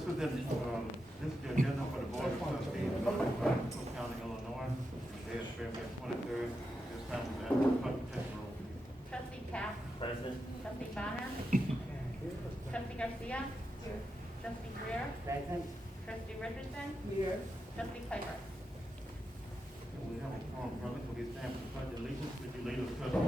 this is the agenda for the Board of Trustees of Cook County, Illinois. Today is February 23rd. This time we have the clerk to take the roll, please. Trustee Cap. Present. Trustee Burnham. Trustee Garcia. Trustee Greer. Present. Trustee Richardson. Here. Trustee Piper. We have a forum, brother, so we stand for the pledge of allegiance. Would you lead us, trustee?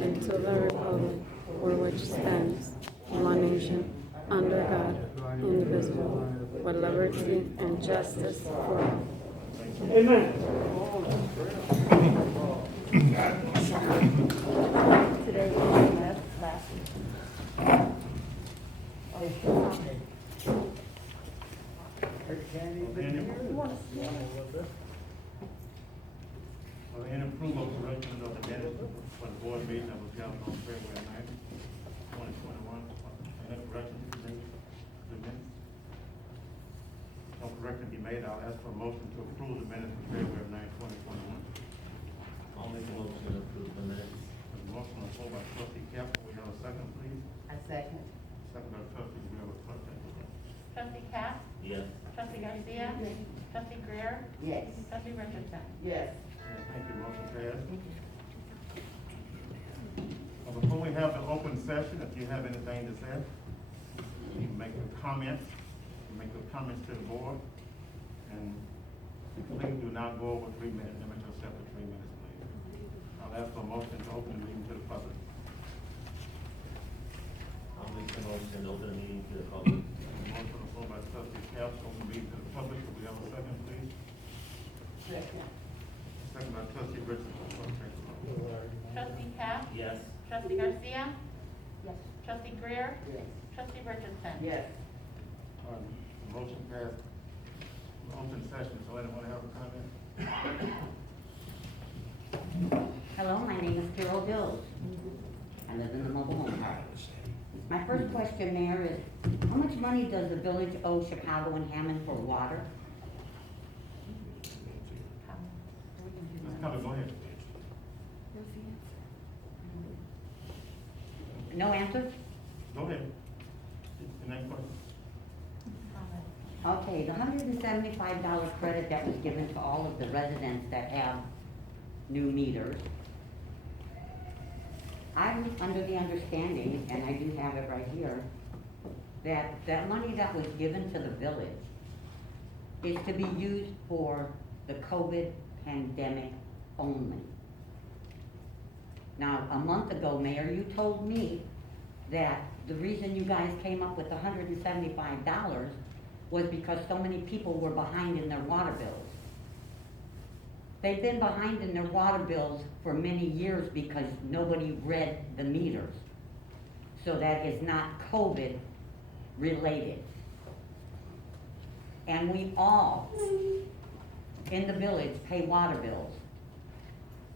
And to the republic for which stands one nation, under God, indivisible, with liberty and justice for all. Today is last class. Any approval of correction of the minutes for the board meeting that was held on February 9th, 2021? Any correction to be made to the minutes? No correction be made, I'll ask for a motion to approve the minutes of February 9th, 2021. I'll make a motion to approve the minutes. There's a motion on the floor by trustee Cap. We have a second, please. A second. Second by trustee Greer. Trustee Cap. Yes. Trustee Garcia. Trustee Greer. Yes. Trustee Richardson. Yes. Thank you, motion passed. Before we have the open session, if you have anything to say, you can make your comments, to the board, and please do not go over 3 minutes, limit yourself to 3 minutes, please. I'll ask for a motion to open the meeting to the public. I'll make a motion to open the meeting to the public. Motion on the floor by trustee Cap, to open the meeting to the public. Could we have a second, please? Second. Second by trustee Richardson. Trustee Cap. Yes. Trustee Garcia. Yes. Trustee Greer. Yes. Trustee Richardson. Yes. The motion passed. Open session, so anyone have a comment? Hello, my name is Carol Dills. I live in the mobile home park. My first question, Mayor, is how much money does the village owe Chicago and Hammond for water? Ms. Cummings, go ahead. No answer? Go ahead. The next question. Okay, the $175 credit that was given to all of the residents that have new meters. I'm under the understanding, and I do have it right here, that that money that was given to the village is to be used for the COVID pandemic only. Now, a month ago, Mayor, you told me that the reason you guys came up with the $175 was because so many people were behind in their water bills. They've been behind in their water bills for many years because nobody read the meters. So that is not COVID related. And we all in the village pay water bills.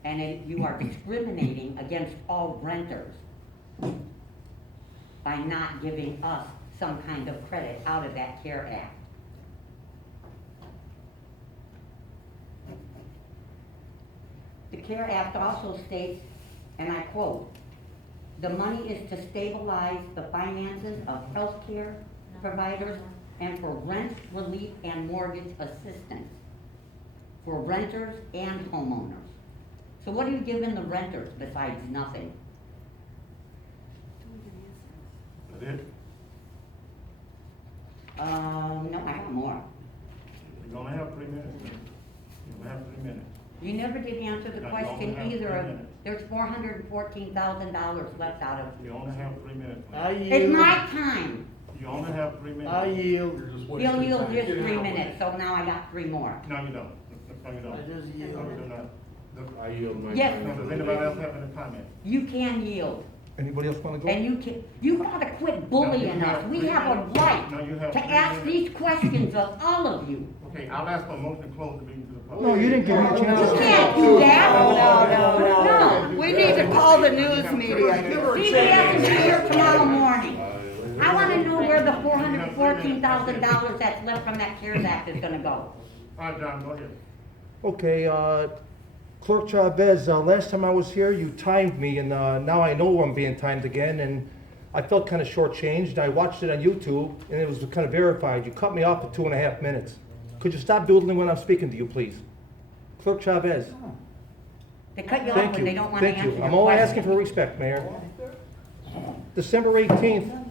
And you are discriminating against all renters by not giving us some kind of credit out of that CARE Act. The CARE Act also states, and I quote, "The money is to stabilize the finances of healthcare providers and for rent relief and mortgage assistance for renters and homeowners." So what are you giving the renters besides nothing? That's it? No, I have more. You're gonna have 3 minutes, man. You're gonna have 3 minutes. You never did answer the No, you question only have either 3 of, minutes. there's $414,000 left out of, You only have 3 minutes. man. I it's yield. my time. You only have 3 minutes. I yield. You'll yield just 3 minutes, so now I got 3 more. No, you don't. No, you don't. I just No, yield. you do not. I yield my Yes. No, does anybody else have any comment? You can yield, Anybody else want to go? and you gotta quit bullying No, you us. have We 3 have a minutes. right No, you have to 3 ask minutes. these questions of all of you. Okay, I'll ask for a motion to close the meeting to the public. No, you didn't give me a You chance. can't do that. No. We need to call the news media. CBS is here tomorrow morning. I wanna know where the $414,000 that's left from that CARES Act is gonna go. All right, John, go ahead. Okay, Clerk Chavez, last time I was here, you timed me, and now I know I'm being timed again, and I felt kind of shortchanged. I watched it on YouTube, and it was kind of verified. You cut me off at 2.5 minutes. Could you stop doodling when I'm speaking to you, please? Clerk Chavez. They cut you off Thank when you. they don't want to Thank answer you. your I'm only question. asking for respect, Mayor. December 18th,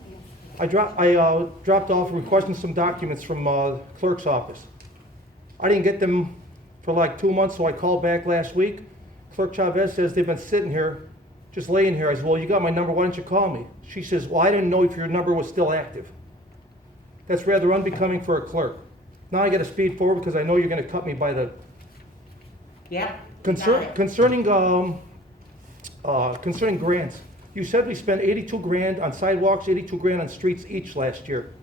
I dropped off requesting some documents from clerk's office. I didn't get them for like 2 months, so I called back last week. Clerk Chavez says they've been sitting here, just laying here. I said, well, you got my number, why didn't you call me? She says, well, I didn't know if your number was still active. That's rather unbecoming for a clerk. Now I got to speed forward because I know you're going to cut me by the... Yep. you got it. Concerning grants, you said we spent 82 grand on sidewalks, 82 grand on streets each last year.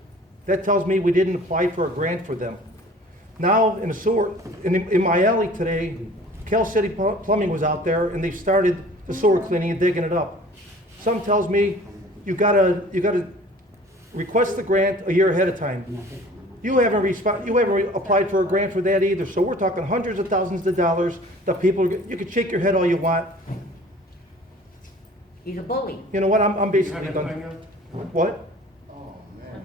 That tells me we didn't apply for a grant for them. Now, in the sewer, in my alley today, Cal City Plumbing was out there and they started the sewer cleaning and digging it up. Some tells me you gotta request the grant a year ahead of time. You haven't applied for a grant for that either, so we're talking hundreds of thousands of dollars that people, you can shake your head all you want. He's a bully. You know what, I'm You have basically anything done. else? What? Oh,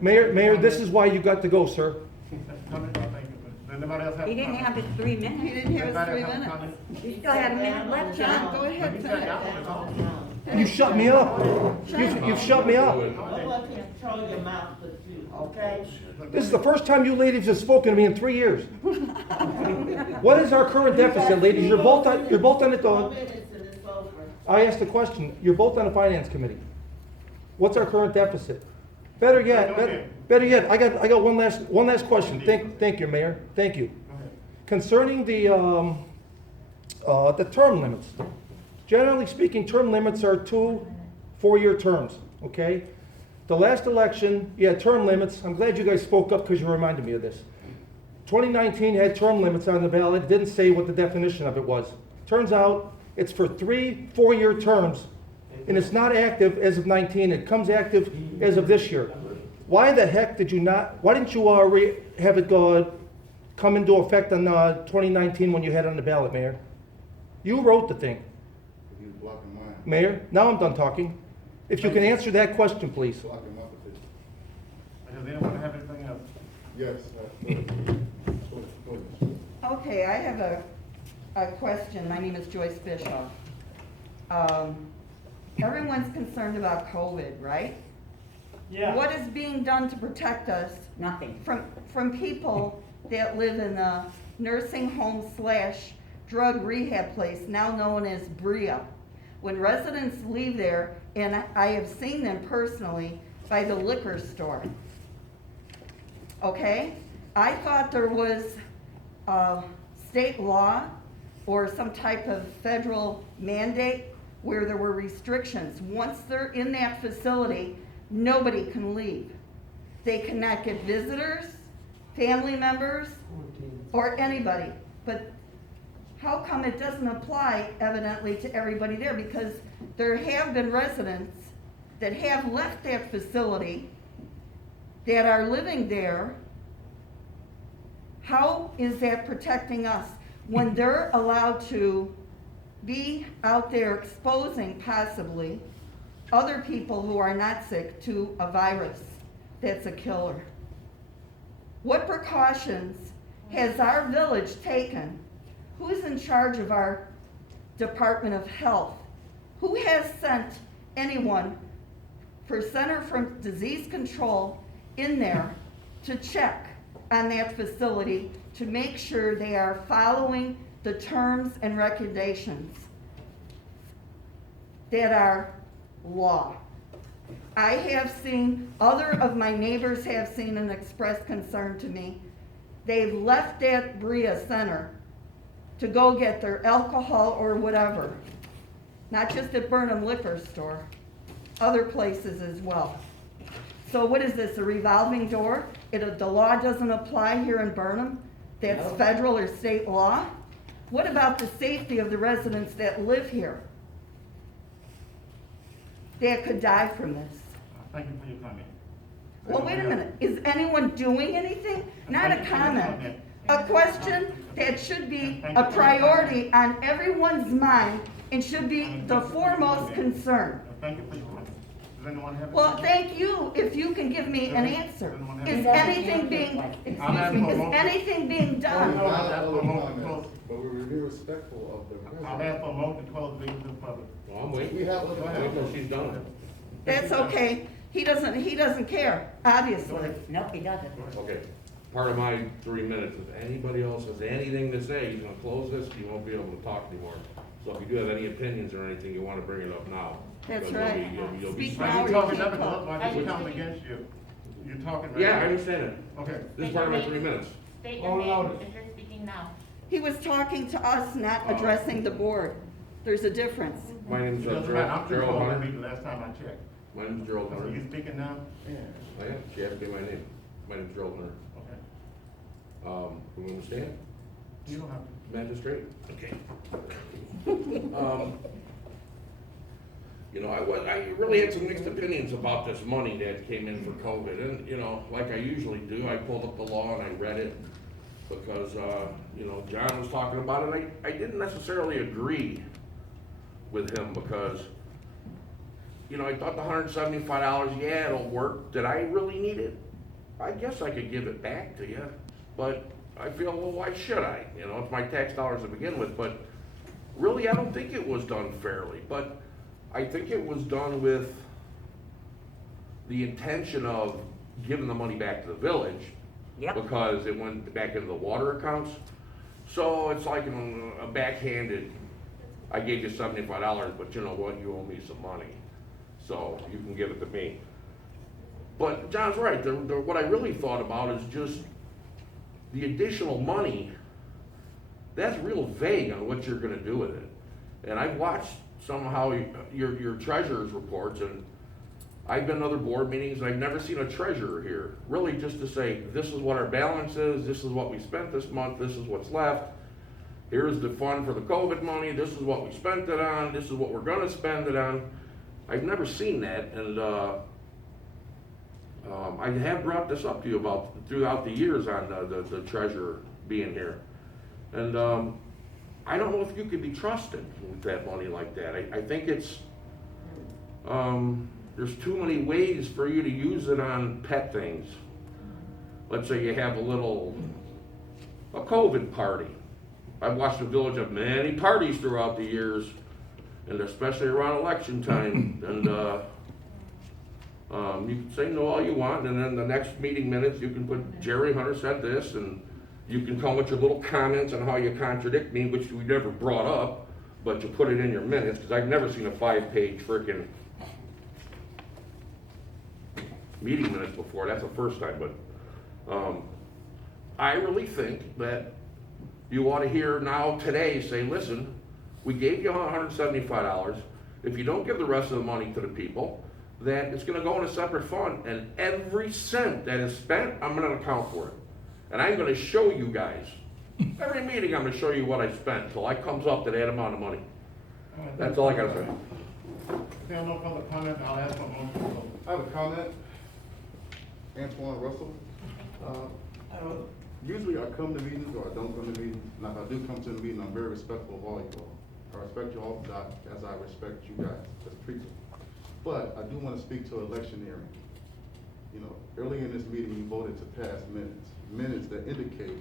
man. Mayor, this is why you got to go, sir. Comment? Thank you. Does anybody else have a He didn't comment? have his 3 He minutes. didn't have his Anybody 3 else have a minutes. comment? You still had a minute left, John, go John. ahead, You said finish. that one is all. You shut me up. You've shut me up. Control your mouth, but you, okay? This is the first time you ladies have spoken to me in 3 years. What is our current deficit, ladies? You're both on it. 4 minutes and it's over. I asked the question. You're both on the finance committee. What's our current deficit? Better yet, I got one last question. Thank you, Mayor. Thank you. Go ahead. Concerning the term limits. Generally speaking, term limits are 2 4-year terms, okay? The last election, you had term limits. I'm glad you guys spoke up because you reminded me of this. 2019 had term limits on the ballot. It didn't say what the definition of it was. Turns out it's for 3 4-year terms, and it's not active as of 19. It comes active as of this year. Why the heck did you not, why didn't you have it come into effect on 2019 when you had it on the ballot, Mayor? You wrote the thing. He's blocking mine. Mayor, now I'm done talking. If you can answer that question, please. Blocking my petition. Does anyone have anything else? Yes. Go ahead. Okay, I have a question. My name is Joyce Bischoff. Everyone's concerned about COVID, right? Yeah. What is being done to protect us Nothing. from people that live in a nursing home / drug rehab place, now known as BRIA? When residents leave there, and I have seen them personally, by the liquor store. Okay? I thought there was state law or some type of federal mandate where there were restrictions. Once they're in that facility, nobody can leave. They cannot get visitors, family members, or anybody. But how come it doesn't apply evidently to everybody there? Because there have been residents that have left that facility that are living there. How is that protecting us when they're allowed to be out there exposing possibly other people who are not sick to a virus that's a killer? What precautions has our village taken? Who's in charge of our Department of Health? Who has sent anyone for Center for Disease Control in there to check on that facility to make sure they are following the terms and regulations that are law? I have seen, other of my neighbors have seen and expressed concern to me. They've left that BRIA center to go get their alcohol or whatever. Not just at Burnham Liquor Store, other places as well. So what is this, a revolving door? The law doesn't apply here in Burnham? That's No. federal or state law? What about the safety of the residents that live here? That could die from this. Thank you for your comment. Well, wait a minute, is anyone doing anything? Not a Thank you for your comment. comment. a question that should be a priority on everyone's mind and should be the foremost concern. Thank you for your comment. Does anyone have? Well, anything? thank you if you can give me an answer. Is anything being, excuse me, is anything being done? Not all the comments, but we were being respectful of the I'll president. ask for a motion to close the meeting to the public. Well, I'm waiting. We have other Wait till comments. she's done. That's okay. He doesn't care, Go obviously. ahead. Nope, he doesn't. Okay, part of my 3 minutes, if anybody else has anything to say, he's gonna close this, you won't be able to talk anymore. So if you do have any opinions or anything, you wanna bring it up now. That's Because right. you'll be Speak Why now are or you you talking can't nothing, talk. why is he counting against you? You're talking right Yeah, I now. understand it. Okay. This is part of my 3 minutes. State your name if you're speaking now. He was talking to us, not addressing the board. There's a difference. My name's Doesn't matter, I'm Gerald controlling the Hunter. meeting last time I checked. My name's Gerald So Hunter. you speaking now? Oh, yeah, she asked me my name. My name's Gerald Hunter. Okay. You understand? You don't have to. Magistrate? Okay. You know, I really had some mixed opinions about this money that came in for COVID, and, you know, like I usually do, I pulled up the law and I read it, because, you know, John was talking about it, and I didn't necessarily agree with him, because, you know, I thought the $175, yeah, it'll work. Did I really need it? I guess I could give it back to you, but I feel, well, why should I? You know, it's my tax dollars to begin with, but really, I don't think it was done fairly, but I think it was done with the intention of giving the money back to the village. Yep. Because it went back into the water accounts. So it's like a backhanded, I gave you $75, but you know what, you owe me some money. So you can give it to me. But John's right, what I really thought about is just the additional money, that's real vague on what you're gonna do with it. And I've watched somehow your treasurer's reports, and I've been to other board meetings, and I've never seen a treasurer here, really just to say, this is what our balance is, this is what we spent this month, this is what's left, here's the fund for the COVID money, this is what we spent it on, this is what we're gonna spend it on. I've never seen that, and I have brought this up to you about throughout the years on the treasurer being here. And I don't know if you could be trusted with that money like that. I think it's, there's too many ways for you to use it on pet things. Let's say you have a COVID party. I've watched the village have many parties throughout the years, and especially around election time. And you can say no all you want, and then the next meeting minutes, you can put Jerry Hunter said this, and you can come with your little comments on how you contradict me, which we never brought up, but you put it in your minutes, because I've never seen a 5-page frickin' meeting minutes before. That's the first time, but I really think that you ought to hear now today say, listen, we gave you $175. If you don't give the rest of the money to the people, then it's gonna go in a separate fund, and every cent that is spent, I'm gonna account for it. And I'm gonna show you guys, every meeting I'm gonna show you what I spent, until I comes up to that amount of money. That's all I gotta say. If there are no further comments, I'll ask for a motion to close. I have a comment. Antoine Russell. Usually I come to meetings or I don't come to meetings, and if I do come to the meeting, I'm very respectful of all you all. I respect you all as I respect you guys as people. But I do want to speak to electioneering. You know, early in this meeting, you voted to pass minutes that indicate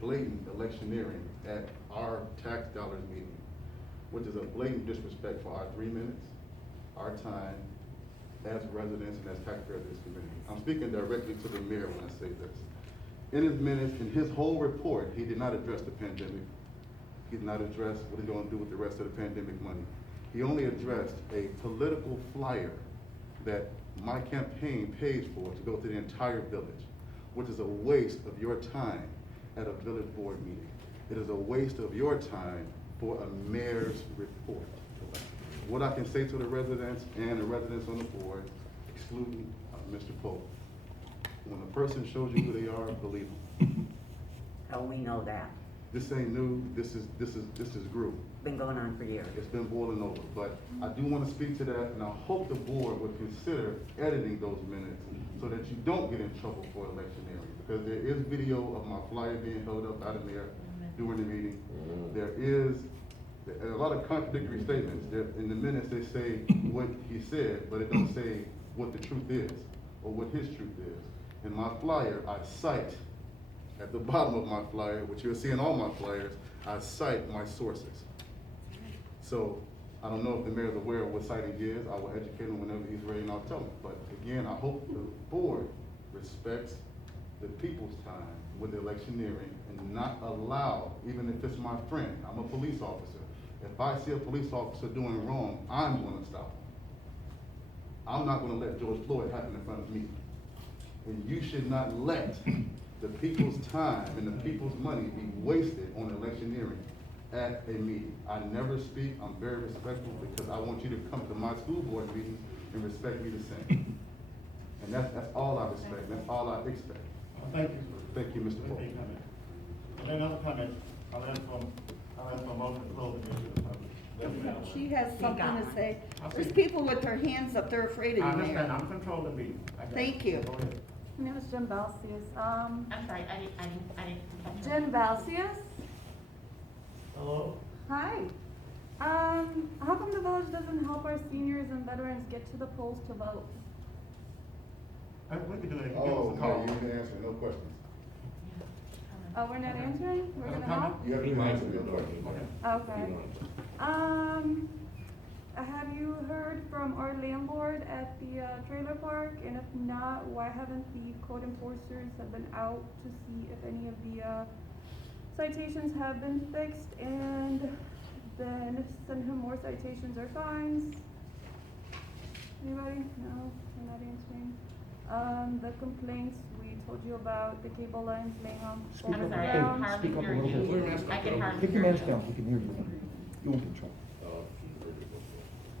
blatant electioneering at our tax dollars meeting, which is a blatant disrespect for our 3 minutes, our time, as residents and as taxpayers of this community. I'm speaking directly to the mayor when I say this. In his minutes, in his whole report, he did not address the pandemic. He did not address what he's going to do with the rest of the pandemic money. He only addressed a political flyer that my campaign pays for to go to the entire village, which is a waste of your time at a village board meeting. It is a waste of your time for a mayor's report. What I can say to the residents and the residents on the board, excluding Mr. Pope, when a person shows you who they are, believe them. Oh, we know that. This ain't new. This is grew. Been going on for years. It's been boiling over. But I do want to speak to that, and I hope the board would consider editing those minutes so that you don't get in trouble for electioneering. because there is video of my flyer being held up out of there during the meeting. There are a lot of contradictory statements. In the minutes, they say what he said, but it don't say what the truth is, or what his truth is. In my flyer, I cite, at the bottom of my flyer, which you'll see in all my flyers, I cite my sources. So, I don't know if the mayor's aware of what citing is. I will educate him whenever he's ready, and I'll tell him. But again, I hope the board respects the people's time with electioneering and not allow, even if it's my friend, I'm a police officer. If I see a police officer doing wrong, I'm gonna stop him. I'm not gonna let George Floyd happen in front of me. And you should not let the people's time and the people's money be wasted on electioneering at a meeting. I never speak, I'm very respectful, because I want you to come to my school board meetings and respect me the same. And that's all I respect, that's all I expect. Thank you. Thank you, Mr. Thank Paul. you, comment. Any other comment? I'll ask for a motion to close the meeting to the public. She has something to say. There's people with their hands up, they're afraid I of you, understand, Mayor. I'm controlling the meeting. I got it. Thank you. Go ahead. My name is Jen Balsius. I'm sorry, I didn't. Jen Balsius? Hello? Hi. How come the village doesn't help our seniors and veterans get to the polls to vote? We can do it if you give Oh, us a no, call. you can answer, no questions. Oh, we're not answering? We're Have a gonna help? You have He to might answer, be no talking. questions. Okay. Have you heard from our landlord at the trailer park? And if not, why haven't the code enforcers have been out to see if any of the citations have been fixed and then send him more citations or fines? Anybody? No, we're not answering. The complaints we told you about, the cable lines laying on Speak over I'm the sorry, I ground. can hardly Speak up a hear little you. bit. I can hardly Take hear your you. mask down, we can hear you. You're in control. Uh,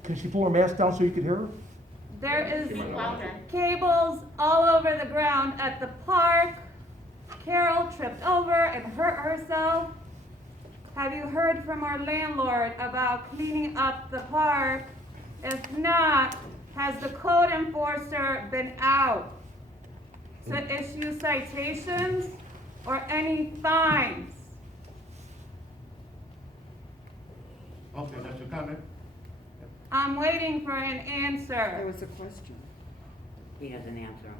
Can she pull her mask down so you can hear her? There is Speak louder. cables all over the ground at the park. Carol tripped over and hurt herself. Have you heard from our landlord about cleaning up the park? If not, has the code enforcer been out to issue citations or any fines? Okay, that's your comment? I'm waiting for an There answer. was a question. He has an answer.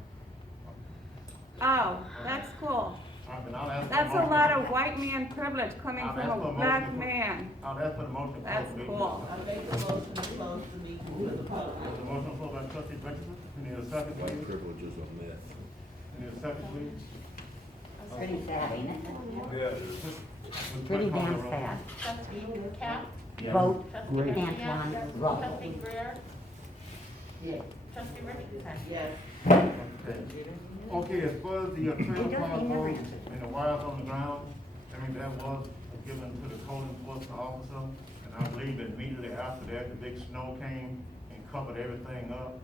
Oh, that's cool. Then I'll ask for That's a motion. lot of white man privilege coming I'll from ask for a motion black to- man. I'll ask for the motion to close That's the meeting. cool. I make a motion to close the meeting to the public. There's a motion floor by trustee Richardson. You need a second, White please? privileges of myth. You need a second, please? Pretty sad, ain't it? Ms. Pretty Clerk, call the damn roll. sad. Trustee Cap? Vote Trustee Great. Garcia? Antoine Russell. Trustee Greer? Yes. Trustee Richardson? Yes. Okay, as far as the trailer does, park he never goes answers. and the wires on the ground, I mean, that was given to the code enforcement officer. And I believe immediately after that, the big snow came and covered everything up.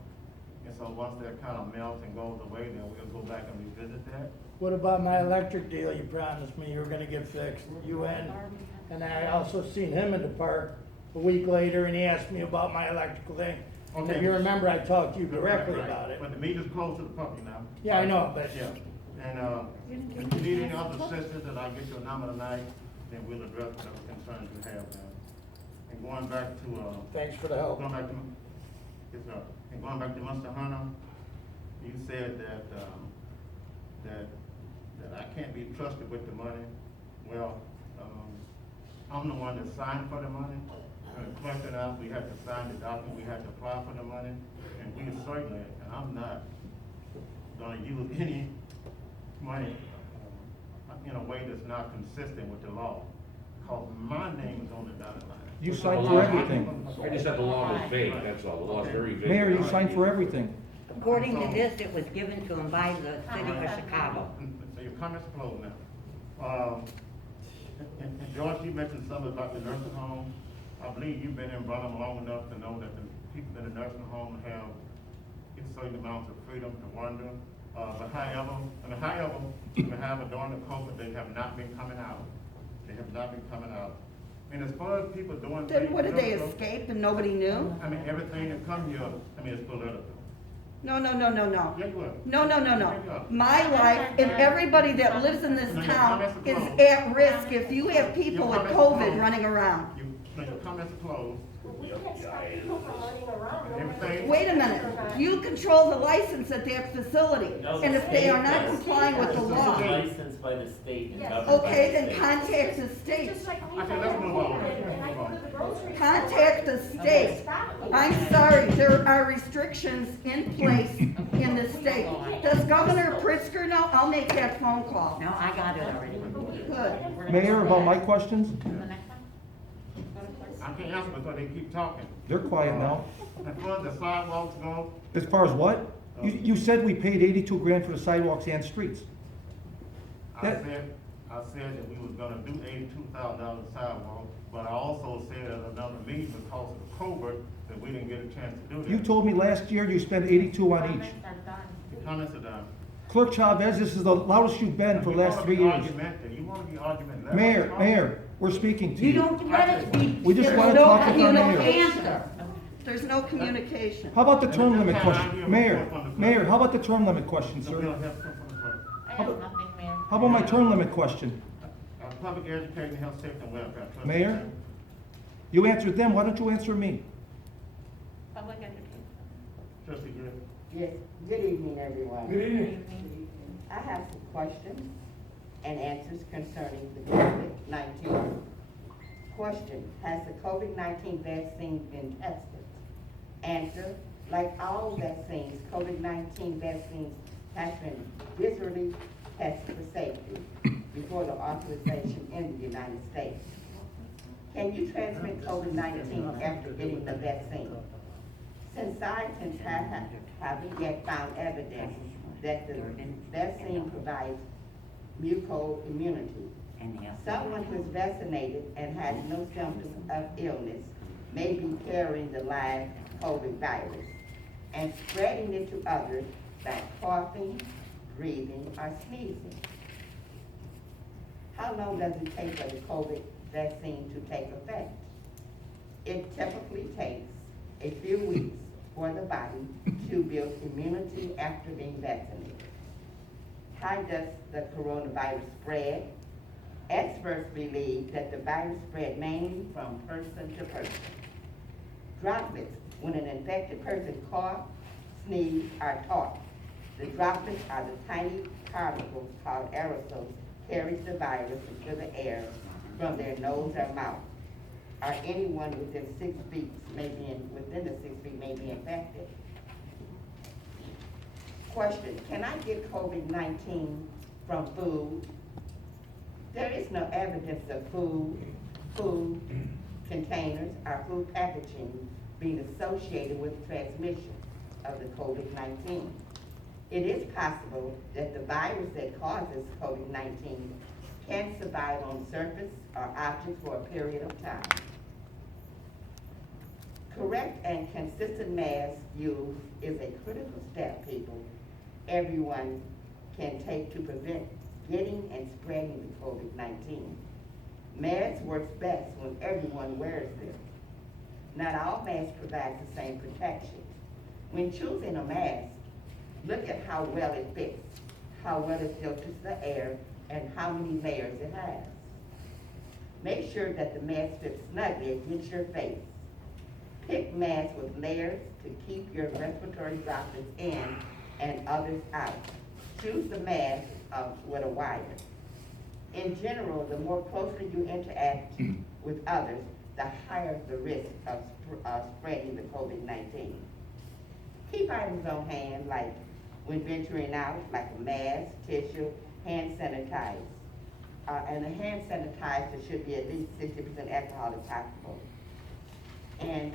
And so once that kind of melts and goes away, then we'll go back and revisit that. What about my electric deal you promised me you were gonna get fixed? You and I also seen him in the park a week later and he asked me about my electrical thing. And if you remember, I talked to you directly Right, about it. But the meter's closed to the public now. Yeah, I know, but Yeah, and, if you need any other assistance, and I get your number tonight, then we'll address whatever concerns you have now. And going back to, thanks for the help. going back to, yes, sir, and going back to Mr. Hunter, you said that, that I can't be trusted with the money. Well, I'm the one that signed for the money. And the question is, we had to sign the document, we had to apply for the money, and we certainly, and I'm not gonna use any money in a way that's not consistent with the law. Cause my name is on the dotted line. You signed for everything. I just said the law was vague, that's all, the law is very vague. Mayor, you signed for everything. According to this, it was given to him by the city of Chicago. So your comments are closed now. And George, you mentioned something about the nursing home. I believe you've been in Burnham long enough to know that the people in the nursing home have certain amounts of freedom to wander. But however, during the COVID, they have not been coming out. They have not been coming out. And as far as people doing. Then what, did they political- escape and nobody knew? I mean, everything that come here, I mean, it's political. No, no, no, no, no. Yeah, you will. No, no, no, Yeah, you no. are. My life and everybody that lives in this town is at risk if you have people with COVID running around. Your comments are closed. We can't stop people from running around. Everything. Wait a minute, you control the license at that facility, No, and if they are not the complying with the This is law, licensed by the state and Yes. governed by the okay, state. then contact the state. Just like me, Okay, I let's got move on. COVID, Let's and I move go on. to the grocery store. Contact the state. Stop me. I'm sorry, there are restrictions in place in the state. Does Governor Pritzker know? I'll make that phone call. No, I got it already. Good. Mayor, about my questions? I can't answer because they keep talking. They're quiet now. As far as the sidewalks go, As far as what? You said we paid 82 grand for the sidewalks and streets. I said that we was gonna do $82,000 sidewalk, but I also said at another meeting because of the COVID, that we didn't get a chance to do that. You told me last year you spent 82 on each. The comments are done. Clerk Chavez, this is the loudest you've been for the last 3 years. You wanna be argumentative. Mayor, we're speaking to You you. don't let us be. We just there's wanna no talk with our mayor. answer. There's no communication. How about the term limit question? Mayor, how about the term limit question, So we sir? don't have something from the clerk. I have nothing, Mayor. How about my term limit question? Public education, health, safety, and welfare. Trustee Mayor? Graham. You answered them, why don't you answer me? Public education. Trustee Graham. Yes, good evening, everyone. Good evening. I have some questions and answers concerning the COVID-19. Question, has the COVID-19 vaccine been tested? Answer, like all vaccines, COVID-19 vaccines have been visually tested for safety before the authorization in the United States. Can you transmit COVID-19 after getting the vaccine? Since scientists haven't yet found evidence that the vaccine provides mucosal immunity, someone who is vaccinated and has no symptoms of illness may be carrying the live COVID virus and spreading it to others by coughing, breathing, or sneezing. How long does it take for the COVID vaccine to take effect? It typically takes a few weeks for the body to build immunity after being vaccinated. How does the coronavirus spread? Experts believe that the virus spread mainly from person to person. Droplets, when an infected person coughs, sneezes, or talks. The droplets are the tiny particles called aerosols carries the virus into the air from their nose or mouth. Or anyone within 6 feet within the 6 feet may be infected. Question, can I get COVID-19 from food? There is no evidence of food containers or food packaging being associated with transmission of the COVID-19. It is possible that the virus that causes COVID-19 can survive on surface or objects for a period of time. Correct and consistent mask use is a critical step, people, everyone can take to prevent getting and spreading the COVID-19. Masks works best when everyone wears them. Not all masks provide the same protection. When choosing a mask, look at how well it fits, how well it filters the air, and how many layers it has. Make sure that the mask fits snugly against your face. Pick masks with layers to keep your respiratory droplets in and others out. Choose the mask with a wire. In general, the more closely you interact with others, the higher the risk of spreading the COVID-19. Keep items on hand, like when venturing out, like a mask, tissue, hand sanitizer. And the hand sanitizer should be at least 60% alcohol if possible. And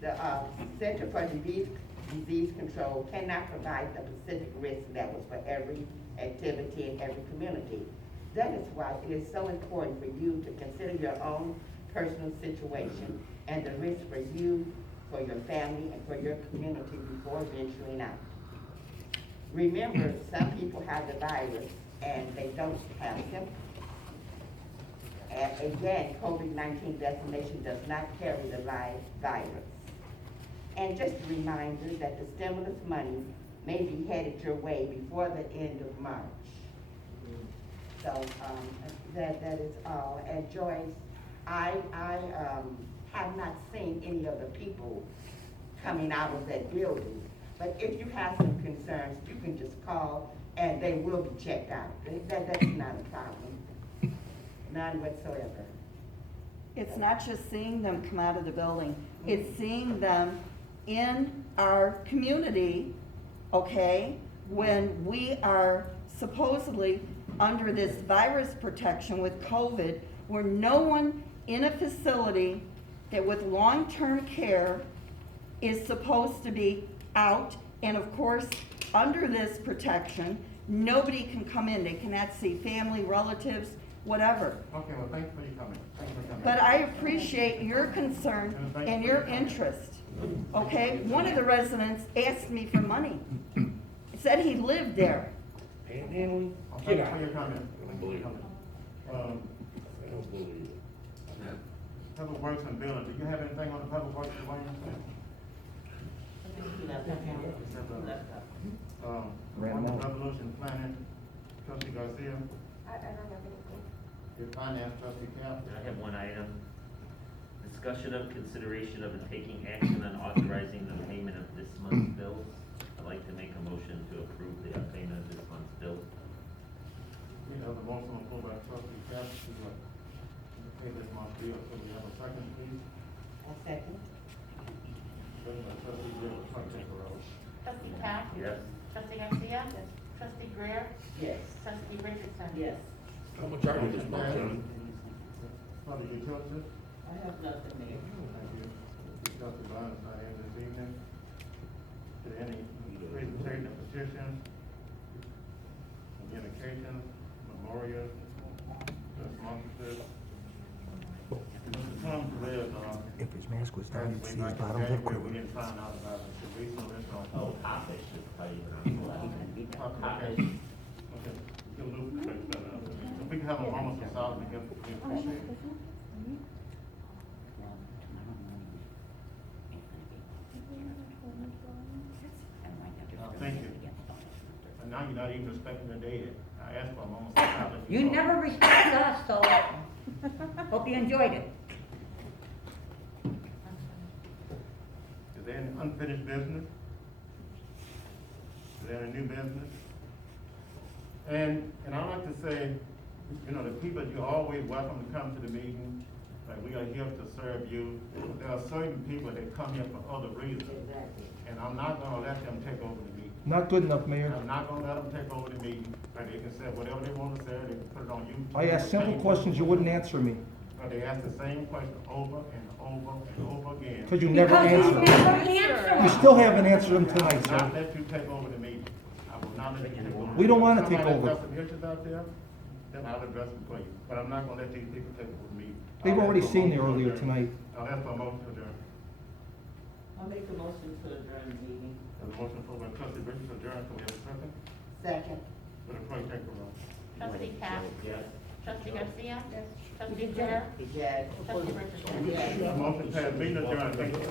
the Center for Disease Control cannot provide the specific risk levels for every activity in every community. That is why it is so important for you to consider your own personal situation and the risk for you, for your family, and for your community before venturing out. Remember, some people have the virus and they don't have symptoms. And again, COVID-19 vaccination does not carry the live virus. And just a reminder that the stimulus money may be headed your way before the end of March. So, that is all. And Joyce, I have not seen any of the people coming out of that building. But if you have some concerns, you can just call and they will be checked out. That's not a problem. None whatsoever. It's not just seeing them come out of the building, it's seeing them in our community, okay, when we are supposedly under this virus protection with COVID, where no one in a facility that with long-term care is supposed to be out, and of course, under this protection, nobody can come in. They cannot see family, relatives, whatever. Okay, well, thanks for your comment. Thanks for coming. But I appreciate your concern and your interest, okay? One of the residents asked me for money. Said he lived there. Panhandling? Well, Get thanks out. for your comment. I don't Thanks for your believe comment. I don't believe it. Public Works and Building, do you have anything on the Public Works, Dwayne? Resolution Planning, Trustee Garcia, I don't have anything. your Finance, Trustee Cap. I have one item. Discussion of consideration of and taking action on authorizing the payment of this month's bills. I'd like to make a motion to approve the payment of this month's bills. We have a motion on the floor by Trustee Cap to pay this month's bill, so we have a second, please. A second. Second by Trustee Grill, clerk take the roll. Trustee Cap? Yes. Trustee Garcia? Trustee Greer? Yes. Trustee Richardson? Yes. How much are you this month, John? Public Utilities. I have nothing, Mayor. Thank you. Trustee Bond is not in this evening. Is there any presentation of petitions, communications, memorials, responses? Mr. Tom Perez, If his mask was down, you'd see his back bottom in lip January, we quiver. didn't find out about it. Should we know this on? Oh, topic should probably be on. Okay. Okay. We'll do that. If we can have a moment of silence, we appreciate it. Thank you. And now you're not even respecting the date. I asked for a moment of silence. You never respected us, so hope you enjoyed it. Is there any unfinished business? Is there any new business? And I like to say, you know, the people, you're always welcome to come to the meeting. Like, we are here to serve you. There are certain people that come here for other reasons. And I'm not gonna let them take over the meeting. Not good enough, Mayor. I'm not gonna let them take over the meeting. Like, they can say whatever they wanna say, they can put it on YouTube. I asked simple questions, you wouldn't answer me, But they ask the same question over and over and over again. because you never Because you answered. never answer. You still haven't answered them I tonight, will not sir. let you take over the meeting. I will not let you take over. We don't wanna take Somebody over. got some issues out there, then I'll address them for you. But I'm not gonna let these people take over the meeting. They've I'll already ask for a seen you motion to earlier adjourn. tonight. I'll ask for a motion to adjourn. I'll make a motion to adjourn the meeting. There's a motion for by Trustee Richardson to adjourn, can we have a second? Second. Will the clerk take the roll? Trustee Cap? Yes. Trustee Garcia? Trustee Greer? Yes. Trustee Richardson? Motion passed, meeting adjourned, thank you.